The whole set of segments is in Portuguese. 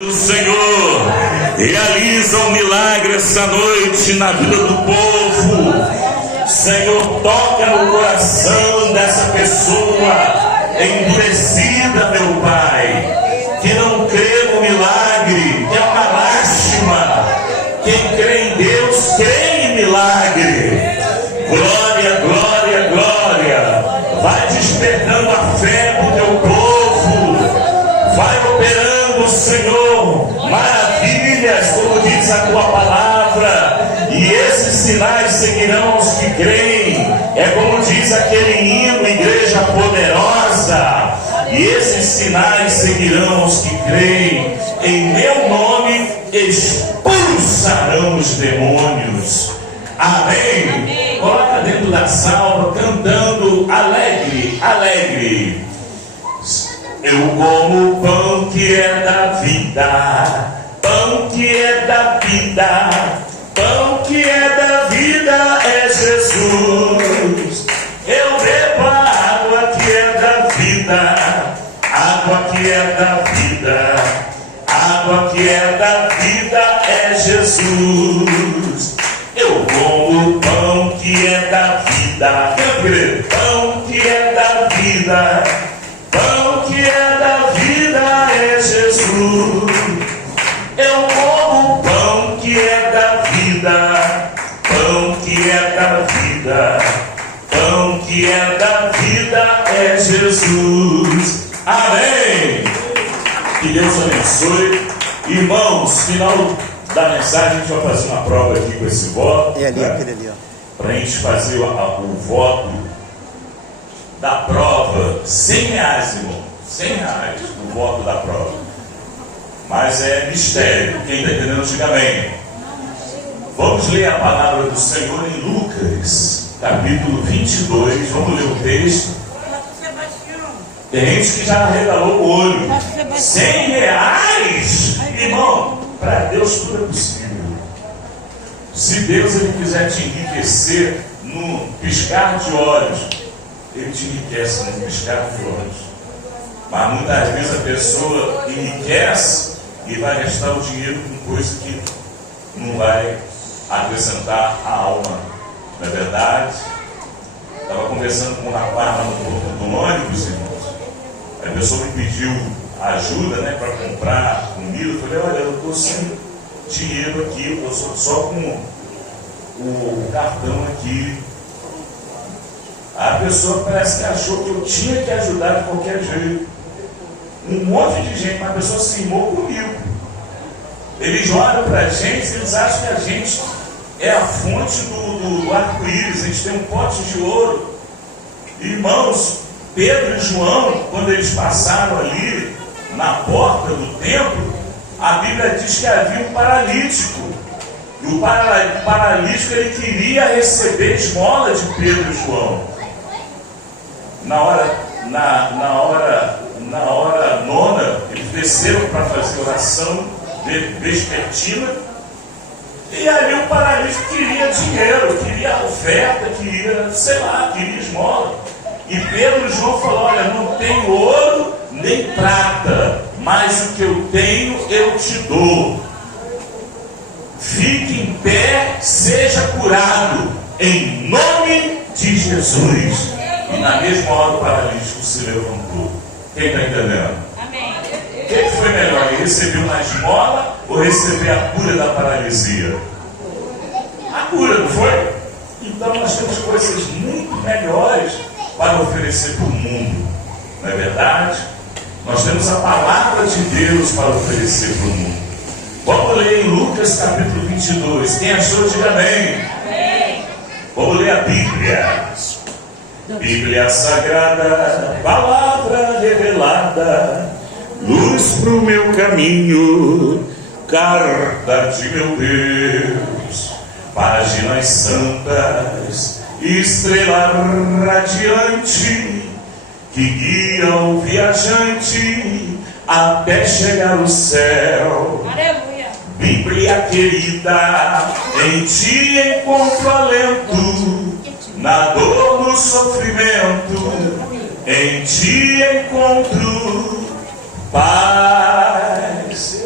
O Senhor realiza um milagre essa noite na vida do povo. Senhor, toca no coração dessa pessoa endurecida, meu Pai, que não crê no milagre, que é uma lástima. Quem crê em Deus, crê em milagre. Glória, glória, glória. Vai despertando a fé do teu povo. Vai operando, Senhor, maravilhas, como diz a tua palavra, e esses sinais seguirão os que creem. É como diz aquele hino, igreja poderosa, e esses sinais seguirão os que creem. Em meu nome expulsarão os demônios. Amém. Amém. Coloca dentro da salva, cantando alegre, alegre. Eu como o pão que é da vida, pão que é da vida, pão que é da vida é Jesus. Eu bebo a água que é da vida, água que é da vida, água que é da vida é Jesus. Eu como o pão que é da vida, pão que é da vida, pão que é da vida é Jesus. Eu como o pão que é da vida, pão que é da vida, pão que é da vida é Jesus. Amém. Que Deus abençoe. Irmãos, final da mensagem, a gente vai fazer uma prova aqui com esse voto. É ali, aquele ali, ó. Para a gente fazer o voto da prova, R$100, irmão, R$100 o voto da prova. Mas é mistério, quem está entendendo, diga amém. Vamos ler a palavra do Senhor em Lucas, capítulo 22, vamos ler o texto. Tem gente que já regalou o olho. R$100, irmão, para Deus tudo é possível. Se Deus ele quiser te enriquecer no piscar de olhos, Ele te enriquece no piscar de olhos. Mas muitas vezes a pessoa enriquece e vai gastar o dinheiro com coisa que não vai acrescentar a alma. Não é verdade? Estava conversando com um rapaz lá no ponto do ônibus, irmãos. A pessoa me pediu ajuda, né, para comprar comida. Eu falei, olha, eu estou sem dinheiro aqui, eu estou só com o cartão aqui. A pessoa parece que achou que eu tinha que ajudar de qualquer jeito. Um monte de gente, mas a pessoa se irmou comigo. Eles olham para a gente, eles acham que a gente é a fonte do arco-íris, a gente tem um pote de ouro. Irmãos, Pedro e João, quando eles passaram ali na porta do templo, a Bíblia diz que havia um paralítico. E o paralítico ele queria receber esmola de Pedro e João. Na hora nona, eles desceram para fazer oração vespertina, e ali o paralítico queria dinheiro, queria oferta, queria, sei lá, queria esmola. E Pedro e João falaram, olha, não tenho ouro nem prata, mas o que eu tenho eu te dou. Fique em pé, seja curado, em nome de Jesus. E na mesma hora o paralítico se levantou. Quem está entendendo? Amém. O que foi melhor? Ele recebeu uma esmola ou receber a cura da paralisia? A cura, não foi? Então nós temos coisas muito melhores para oferecer para o mundo. Não é verdade? Nós temos a palavra de Deus para oferecer para o mundo. Vamos ler em Lucas capítulo 22. Quem achou, diga amém. Amém. Vamos ler a Bíblia. Bíblia Sagrada, palavra revelada, luz para o meu caminho, carta de meu Deus, páginas santas, estrela radiante, que guia o viajante até chegar ao céu. Aleluia. Bíblia querida, em ti encontro alento, na dor, no sofrimento, em ti encontro paz.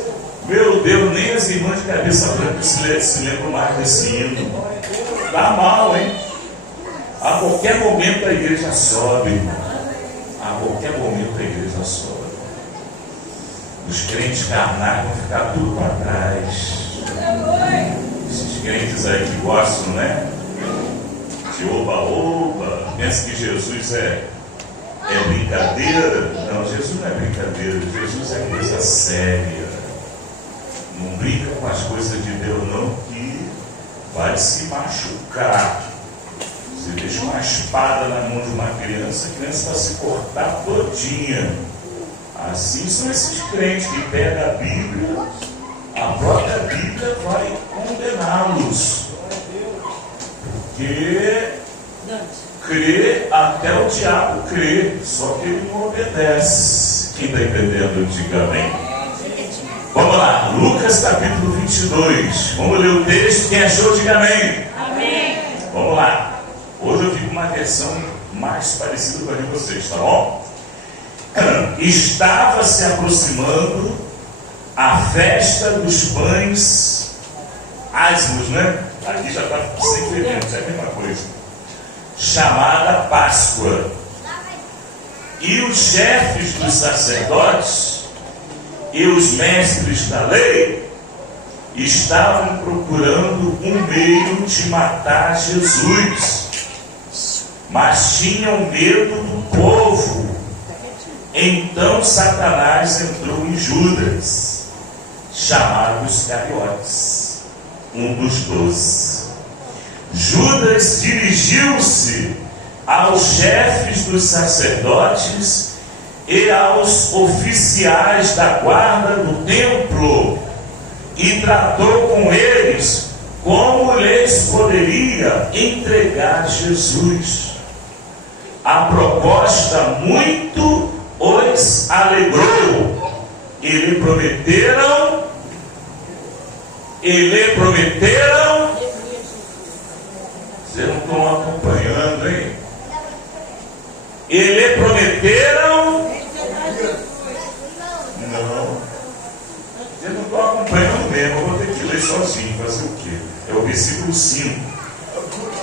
Meu Deus, nem as irmãs de cabeça branca se lembram mais desse hino. Tá mal, hein? A qualquer momento a igreja sobe, irmão. A qualquer momento a igreja sobe. Os crentes carnais vão ficar tudo para trás. Esses crentes aí que gostam, né? De oba-oba, pensa que Jesus é brincadeira. Não, Jesus não é brincadeira. Jesus é coisa séria. Não brinca com as coisas de Deus, não, que vai se machucar. Você deixa uma espada na mão de uma criança, a criança vai se cortar todinha. Assim são esses crentes que pegam a Bíblia, a própria Bíblia vai condená-los. Porque crê, até o diabo crê, só que ele não obedece. Quem está entendendo, diga amém. Vamos lá, Lucas capítulo 22. Vamos ler o texto. Quem achou, diga amém. Amém. Vamos lá. Hoje eu vi uma versão mais parecida com a de vocês, tá bom? Estava se aproximando a festa dos pães asmos, né? Aqui já está sem fermento, é a mesma coisa. Chamada Páscoa. E os chefes dos sacerdotes e os mestres da lei estavam procurando um meio de matar Jesus, mas tinham medo do povo. Então Satanás entrou em Judas, chamado Iscariotes, um dos 12. Judas dirigiu-se aos chefes dos sacerdotes e aos oficiais da guarda do templo e tratou com eles como lhes poderia entregar Jesus. A proposta muito os alegrou. E lhe prometeram. Vocês não estão acompanhando, hein? E lhe prometeram. Não. Vocês não estão acompanhando mesmo. Eu vou ter que ler sozinho. Fazer o quê? É o versículo 5.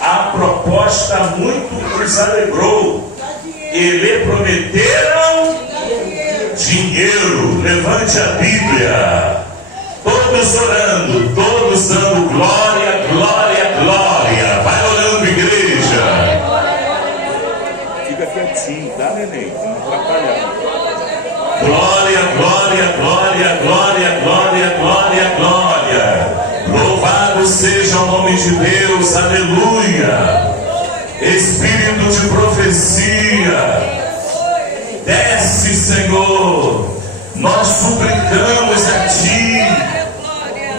A proposta muito os alegrou. E lhe prometeram dinheiro. Levante a Bíblia. Todos orando, todos dando glória, glória, glória. Vai orando, igreja. Fica quietinho, tá, neném? Não atrapalhar. Glória, glória, glória, glória, glória, glória, glória. Louvado seja o nome de Deus, aleluia. Espírito de profecia, desce, Senhor. Nós suplicamos a Ti.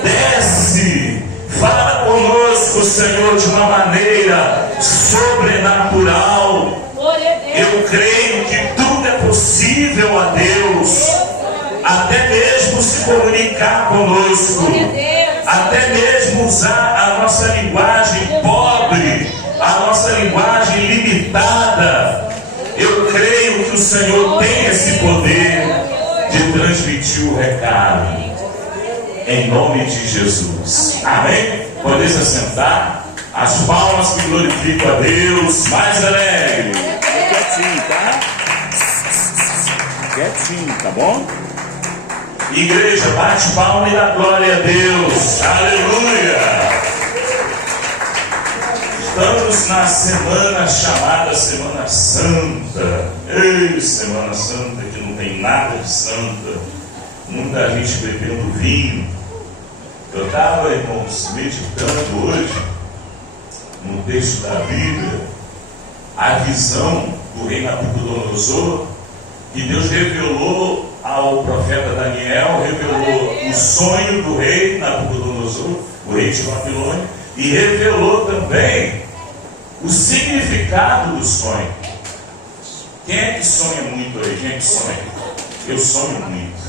Desce, fala conosco, Senhor, de uma maneira sobrenatural. Eu creio que tudo é possível a Deus, até mesmo se comunicar conosco, até mesmo usar a nossa linguagem pobre, a nossa linguagem limitada. Eu creio que o Senhor tem esse poder de transmitir o recado. Em nome de Jesus. Amém? Podeis assentar. As palmas que glorificam a Deus. Mais alegre. Quietinho, tá? Quietinho, tá bom? Igreja, bate palma e dá glória a Deus. Aleluia. Estamos na semana chamada Semana Santa. Ei, Semana Santa que não tem nada de santa. Muita gente bebendo vinho. Eu estava, irmãos, meditando hoje no texto da Bíblia a visão do rei Nabucodonosor, que Deus revelou ao profeta Daniel, revelou o sonho do rei Nabucodonosor, o rei de Babilônia, e revelou também o significado do sonho. Quem é que sonha muito aí? Quem é que sonha? Eu sonho muito.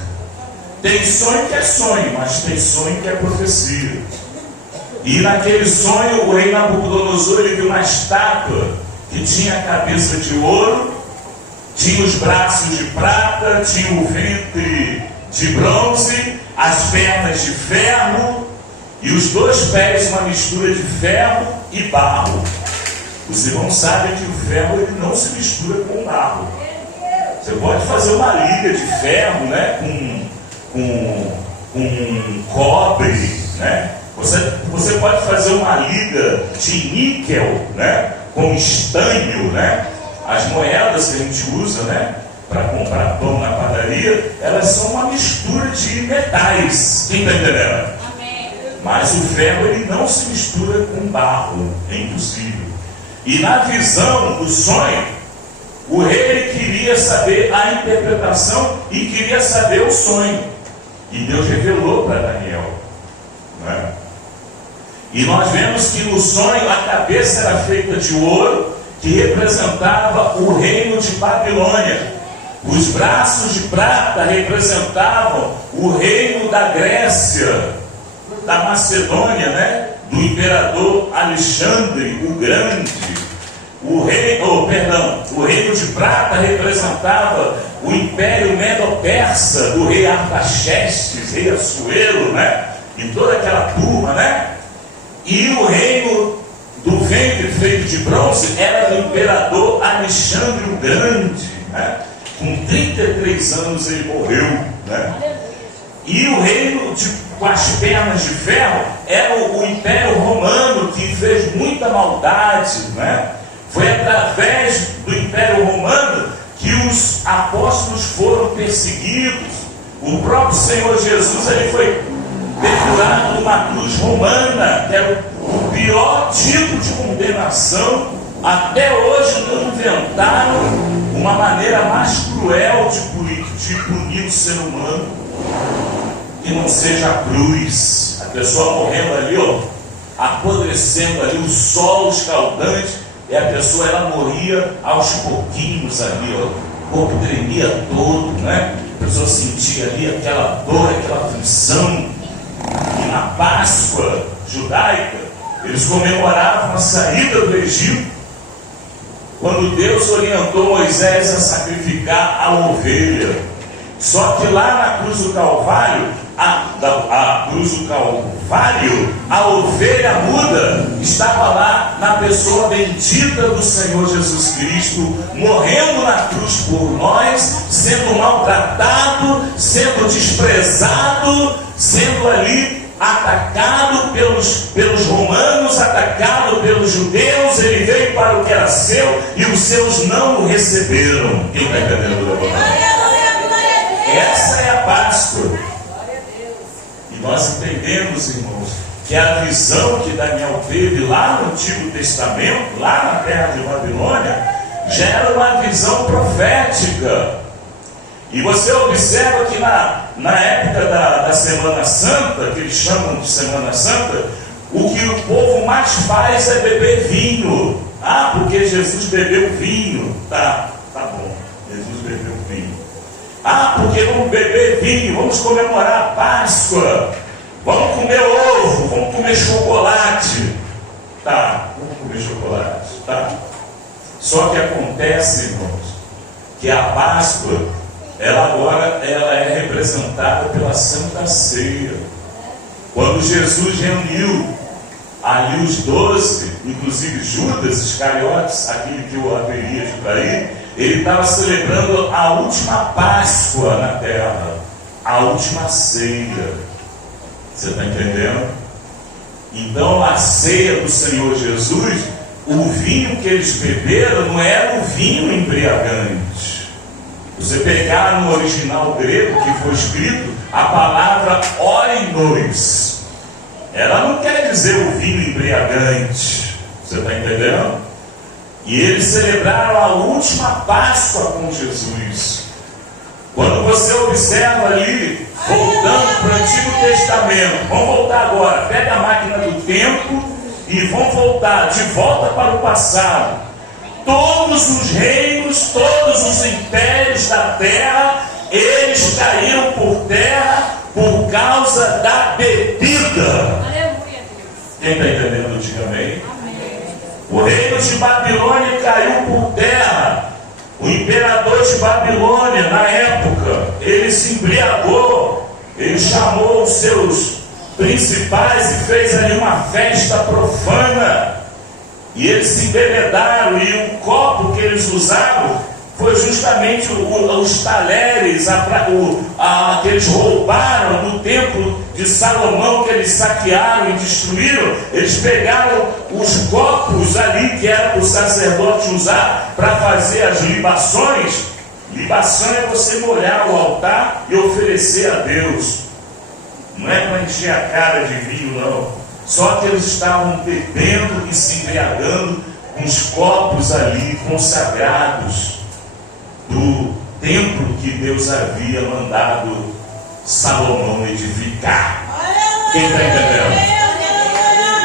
Tem sonho que é sonho, mas tem sonho que é profecia. E naquele sonho o rei Nabucodonosor, ele viu uma estátua que tinha a cabeça de ouro, tinha os braços de prata, tinha o ventre de bronze, as pernas de ferro e os 2 pés uma mistura de ferro e barro. Os irmãos sabem que o ferro ele não se mistura com barro. Você pode fazer uma liga de ferro, né, com cobre, né? Você pode fazer uma liga de níquel, né, com estanho, né? As moedas que a gente usa, né, para comprar pão na padaria, elas são uma mistura de metais. Quem está entendendo? Amém. Mas o ferro ele não se mistura com barro, é impossível. E na visão do sonho, o rei ele queria saber a interpretação e queria saber o sonho. E Deus revelou para Daniel, né? E nós vemos que no sonho a cabeça era feita de ouro, que representava o reino de Babilônia. Os braços de prata representavam o reino da Grécia, da Macedônia, né? Do imperador Alexandre o Grande. O reino de prata representava o império medo-persa do rei Artaxerxes, rei Assuero, né? E toda aquela turma, né? E o reino do ventre feito de bronze era do imperador Alexandre o Grande, né? Com 33 anos ele morreu, né? E o reino com as pernas de ferro era o império romano, que fez muita maldade, né? Foi através do império romano que os apóstolos foram perseguidos. O próprio Senhor Jesus ele foi pendurado numa cruz romana, que era o pior tipo de condenação. Até hoje não inventaram uma maneira mais cruel de punir o ser humano que não seja a cruz. A pessoa morrendo ali, ó, apodrecendo ali, o sol escaldante, e a pessoa ela morria aos pouquinhos ali, ó, o corpo tremia todo, né? A pessoa sentia ali aquela dor, aquela aflição. E na Páscoa judaica, eles comemoravam a saída do Egito, quando Deus orientou Moisés a sacrificar a ovelha. Só que lá na cruz do Calvário, a ovelha muda estava lá na pessoa bendita do Senhor Jesus Cristo, morrendo na cruz por nós, sendo maltratado, sendo desprezado, sendo ali atacado pelos romanos, atacado pelos judeus. Ele veio para o que era seu e os seus não o receberam. Quem está entendendo? Essa é a Páscoa. E nós entendemos, irmãos, que a visão que Daniel teve lá no Antigo Testamento, lá na terra de Babilônia, já era uma visão profética. E você observa que na época da Semana Santa, que eles chamam de Semana Santa, o que o povo mais faz é beber vinho. Ah, porque Jesus bebeu vinho. Tá bom, Jesus bebeu vinho. Ah, porque vamos beber vinho, vamos comemorar a Páscoa, vamos comer ovo, vamos comer chocolate. Tá, vamos comer chocolate, tá. Só que acontece, irmãos, que a Páscoa, ela é representada pela Santa Ceia. Quando Jesus reuniu ali os 12, inclusive Judas Iscariotes, aquele que o haveria de trair, ele estava celebrando a última Páscoa na terra, a última ceia. Você está entendendo? Então a ceia do Senhor Jesus, o vinho que eles beberam não era um vinho embriagante. Você pegar no original grego que foi escrito, a palavra oinos, ela não quer dizer o vinho embriagante. Você está entendendo? E eles celebraram a última Páscoa com Jesus. Quando você observa ali, voltando para o Antigo Testamento, vamos voltar agora, pega a máquina do tempo e vamos voltar de volta para o passado. Todos os reinos, todos os impérios da terra, eles caíram por terra por causa da bebida. Aleluia, Quem está entendendo, diga amém. O reino de Babilônia caiu por terra. O imperador de Babilônia, na época, ele se embriagou, Ele chamou os seus principais e fez ali uma festa profana. E eles se embebedaram, e o copo que eles usavam foi justamente os talheres que eles roubaram no templo de Salomão, que eles saquearam e destruíram. Eles pegaram os copos ali que era para o sacerdote usar para fazer as libações. Libação é você molhar o altar e oferecer a Deus. Não é para encher a cara de vinho, não. Só que eles estavam bebendo e se embriagando com os copos ali consagrados do templo que Deus havia mandado Salomão edificar. Quem está entendendo?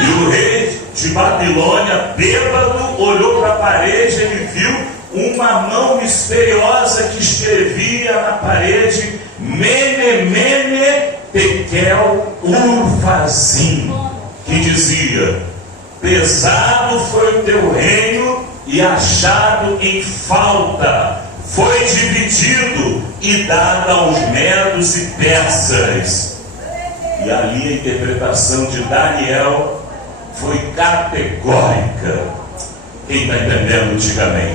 E o rei de Babilônia, bêbado, olhou para a parede, ele viu uma mão misteriosa que escrevia na parede: Mene, Mene, Tekel, Urfazim, que dizia: pesado foi o teu reino e achado em falta, foi dividido e dado aos medos e persas. E ali a interpretação de Daniel foi categórica. Quem está entendendo, diga amém.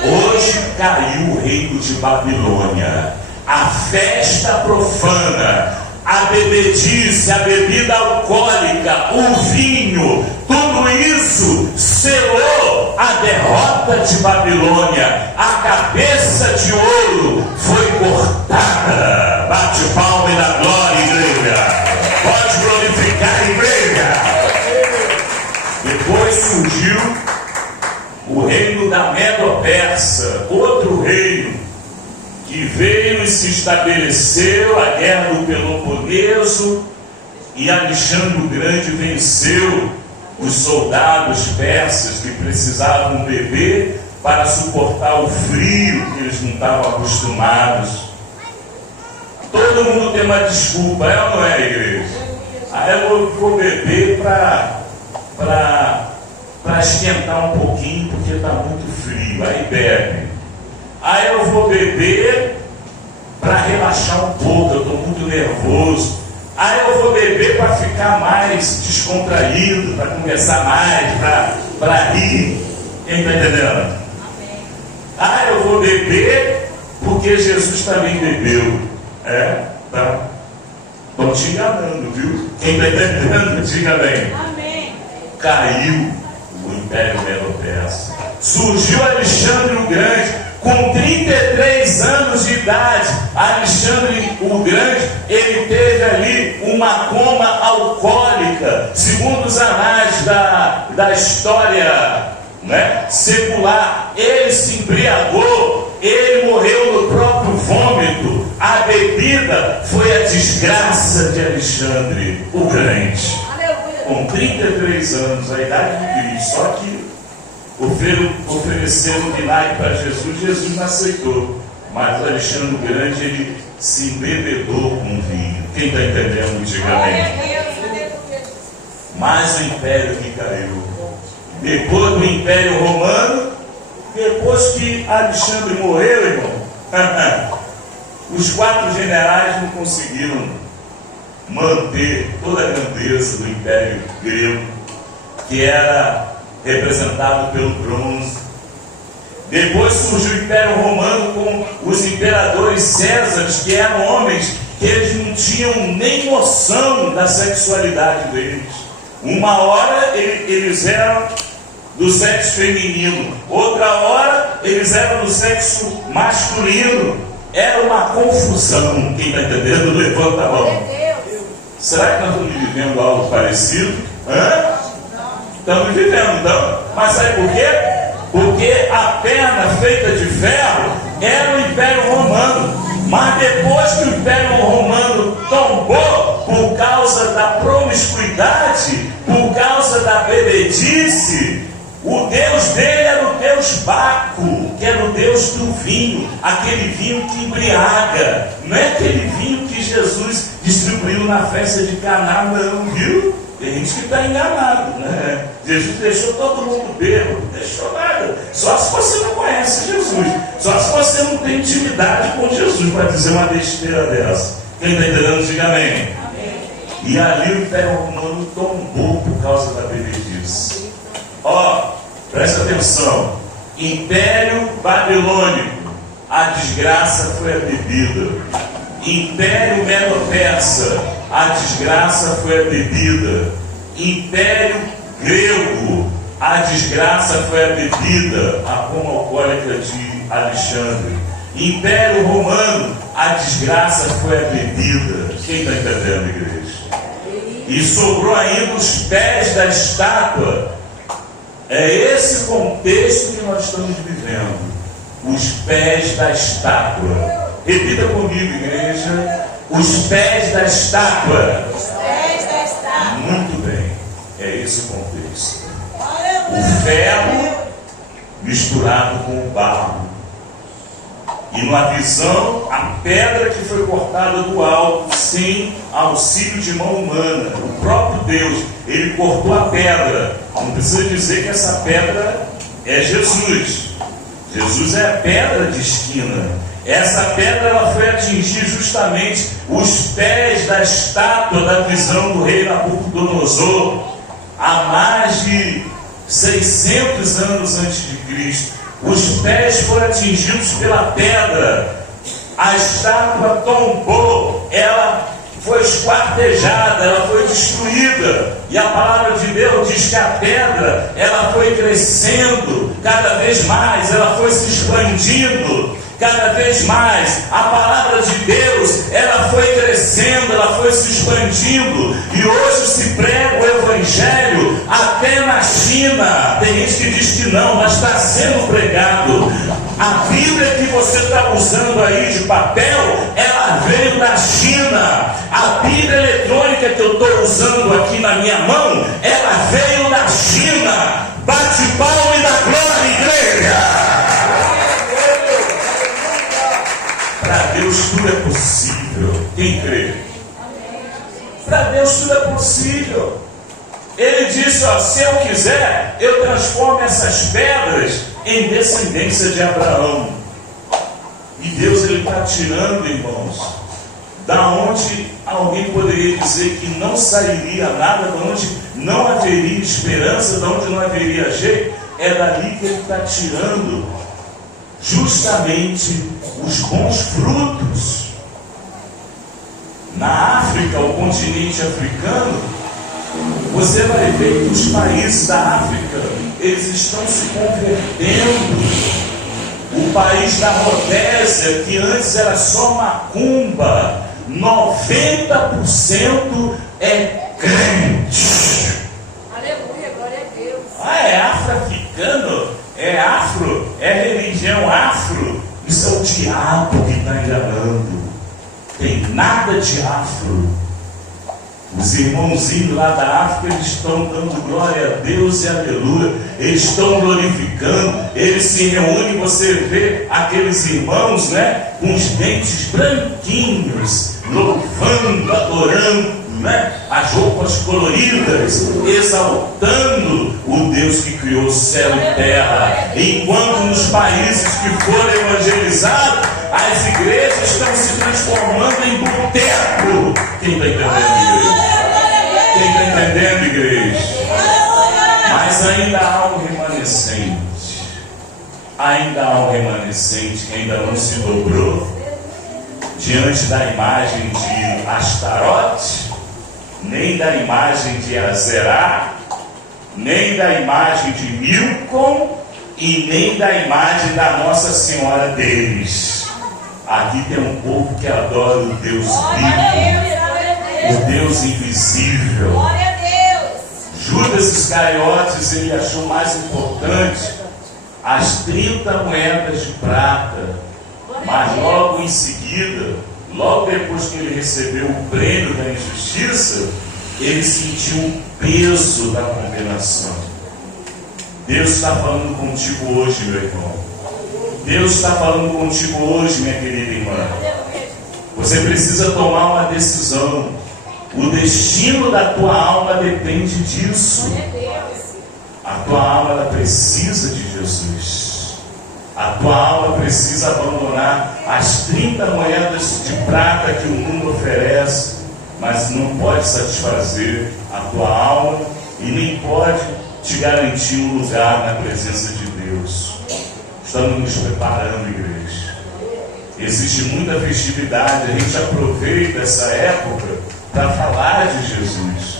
Hoje caiu o reino de Babilônia. A festa profana, a bebedice, a bebida alcoólica, o vinho, tudo isso selou a derrota de Babilônia. A cabeça de ouro foi cortada. Bate palma e dá glória, igreja. Pode glorificar, igreja. Depois surgiu o reino da Medo-Persa, outro reino que veio e se estabeleceu, a guerra do Peloponeso, e Alexandre o Grande venceu os soldados persas que precisavam beber para suportar o frio que eles não estavam acostumados. Todo mundo tem uma desculpa, é ou não é, igreja? Aí eu vou beber para esquentar um pouquinho, porque está muito frio, aí bebe. Aí eu vou beber para relaxar um pouco, eu estou muito nervoso. Aí eu vou beber para ficar mais descontraído, para conversar mais, para rir. Quem está entendendo? Aí eu vou beber porque Jesus também bebeu. Tá? Estão te enganando, viu? Quem está entendendo, diga bem. Amém. Caiu o Império Medo-Persa. Surgiu Alexandre o Grande. Com 33 anos de idade, Alexandre o Grande, ele teve ali uma coma alcoólica. Segundo os anais da história, né, secular, ele se embriagou, ele morreu no próprio vômito. A bebida foi a desgraça de Alexandre o Grande. Com 33 anos, a idade de Cristo, só que ofereceram um milagre para Jesus, Jesus não aceitou. Mas Alexandre o Grande, ele se embebedou com vinho. Quem está entendendo, diga amém. Mas o império que caiu, depois do Império Romano, depois que Alexandre morreu, irmão, os 4 generais não conseguiram manter toda a grandeza do Império Grego, que era representado pelo bronze. Depois surgiu o Império Romano com os imperadores Césares, que eram homens que eles não tinham nem noção da sexualidade deles. Uma hora eles eram do sexo feminino, outra hora eles eram do sexo masculino. Era uma confusão. Quem está entendendo, levanta a mão. Será que nós estamos vivendo algo parecido? Estamos vivendo, então. Mas sabe por quê? Porque a perna feita de ferro era o Império Romano. Mas depois que o Império Romano tombou, por causa da promiscuidade, por causa da bebedice, o Deus dele era o Deus Baco, que era o Deus do vinho, aquele vinho que embriaga. Não é aquele vinho que Jesus distribuiu na festa de Caná, não, viu? Tem gente que está enganado, né? Jesus deixou todo mundo bêbado, não deixou nada. Só se você não conhece Jesus, só se você não tem intimidade com Jesus para dizer uma besteira dessa. Quem está entendendo, diga amém. E ali o Império Romano tombou por causa da bebedice. Ó, presta atenção. Império Babilônico, a desgraça foi a bebida. Império Medo-Persa, a desgraça foi a bebida. Império Grego, a desgraça foi a bebida, a pomba alcoólica de Alexandre. Império Romano, a desgraça foi a bebida. Quem está entendendo, igreja? E sobrou ainda os pés da estátua. É esse contexto que nós estamos vivendo. Os pés da estátua. Repita comigo, igreja. Os pés da estátua. Os pés da estátua. Muito bem. É esse o contexto. O ferro misturado com o barro. E numa visão, a pedra que foi cortada do alto, sem auxílio de mão humana. O próprio Deus, ele cortou a pedra. Não precisa dizer que essa pedra é Jesus. Jesus é a pedra de esquina. Essa pedra ela foi atingir justamente os pés da estátua da visão do rei Nabucodonosor, há mais de 600 anos antes de Cristo. Os pés foram atingidos pela pedra. A estátua tombou, ela foi esquartejada, ela foi destruída. E a palavra de Deus diz que a pedra, ela foi crescendo cada vez mais, ela foi se expandindo cada vez mais. A palavra de Deus, ela foi crescendo, ela foi se expandindo. E hoje se prega o Evangelho até na China. Tem gente que diz que não, mas está sendo pregado. A Bíblia que você está usando aí de papel, ela veio da China. A Bíblia eletrônica que eu estou usando aqui na minha mão, ela veio da China. Bate palma e dá glória, igreja. Para Deus tudo é possível. Quem crê? Para Deus tudo é possível. Ele disse, ó, se eu quiser, eu transformo essas pedras em descendência de Abraão. E Deus, ele está tirando, irmãos, da onde alguém poderia dizer que não sairia nada, da onde não haveria esperança, da onde não haveria jeito. É dali que ele está tirando justamente os bons frutos. Na África, o continente africano, você vai ver que os países da África, eles estão se convertendo. O país da Rodésia, que antes era só macumba, 90% é crente. Aleluia, glória a Deus. Ah, é afro-africano? É afro? É religião afro? Isso é o diabo que está enganando. Tem nada de afro. Os irmãozinhos lá da África, eles estão dando glória a Deus e aleluia. Eles estão glorificando. Eles se reúnem, você vê aqueles irmãos, né, com os dentes branquinhos, louvando, adorando, né, as roupas coloridas, exaltando o Deus que criou o céu e terra. Enquanto nos países que foram evangelizados, as igrejas estão se transformando em boteco. Quem está entendendo, igreja? Quem está entendendo, igreja? Mas ainda há um remanescente. Ainda há um remanescente que ainda não se dobrou diante da imagem de Astarote, nem da imagem de Azerá, nem da imagem de Milcom e nem da imagem da Nossa Senhora deles. Aqui tem um povo que adora o Deus vivo, o Deus invisível. Glória a Deus. Judas Iscariotes, ele achou mais importante as 30 moedas de prata, mas logo em seguida, logo depois que ele recebeu o prêmio da injustiça, ele sentiu o peso da condenação. Deus está falando contigo hoje, meu irmão. Deus está falando contigo hoje, minha querida irmã. Você precisa tomar uma decisão. O destino da tua alma depende disso. A tua alma, ela precisa de Jesus. A tua alma precisa abandonar as 30 moedas de prata que o mundo oferece, mas não pode satisfazer a tua alma e nem pode te garantir um lugar na presença de Deus. Estamos nos preparando, igreja. Existe muita festividade, a gente aproveita essa época para falar de Jesus.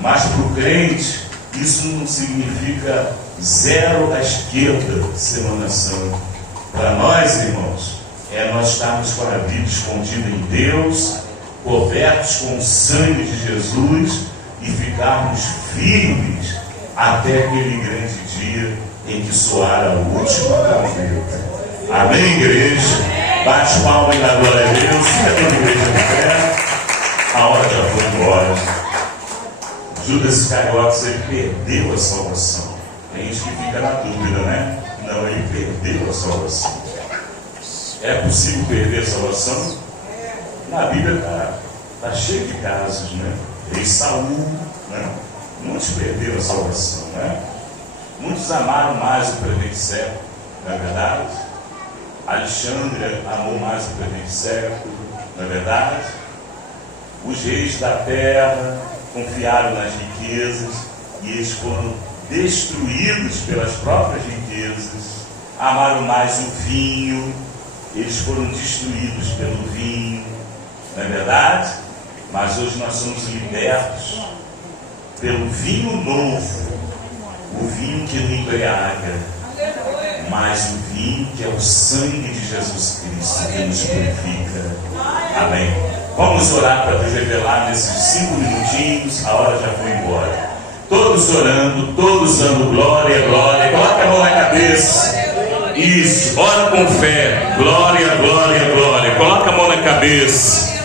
Mas para o crente, isso não significa zero à esquerda, Semana Santa. Para nós, irmãos, nós estarmos com a vida escondida em Deus, cobertos com o sangue de Jesus e ficarmos firmes até aquele grande dia em que soar a última trombeta. Amém, igreja? Bate palma e dá glória a Deus. Fica toda a igreja de pé. A hora já foi embora. Judas Iscariotes, ele perdeu a salvação. Tem gente que fica na dúvida, né? Não, ele perdeu a salvação. É possível perder a salvação? Na Bíblia está cheio de casos, né? Rei Saul, né? Muitos perderam a salvação, né? Muitos amaram mais o presente século, não é verdade? Alexandre amou mais o presente século, não é verdade? Os reis da terra confiaram nas riquezas e eles foram destruídos pelas próprias riquezas. Amaram mais o vinho, eles foram destruídos pelo vinho, não é verdade? Mas hoje nós somos libertos pelo vinho novo, o vinho que não embriaga, mas o vinho que é o sangue de Jesus Cristo que nos purifica. Amém. Vamos orar para Deus revelar nesses 5 minutinhos. A hora já foi embora. Todos orando, todos dando glória, glória. Coloca a mão na cabeça. Isso, ora com fé. Glória, glória, glória. Coloca a mão na cabeça.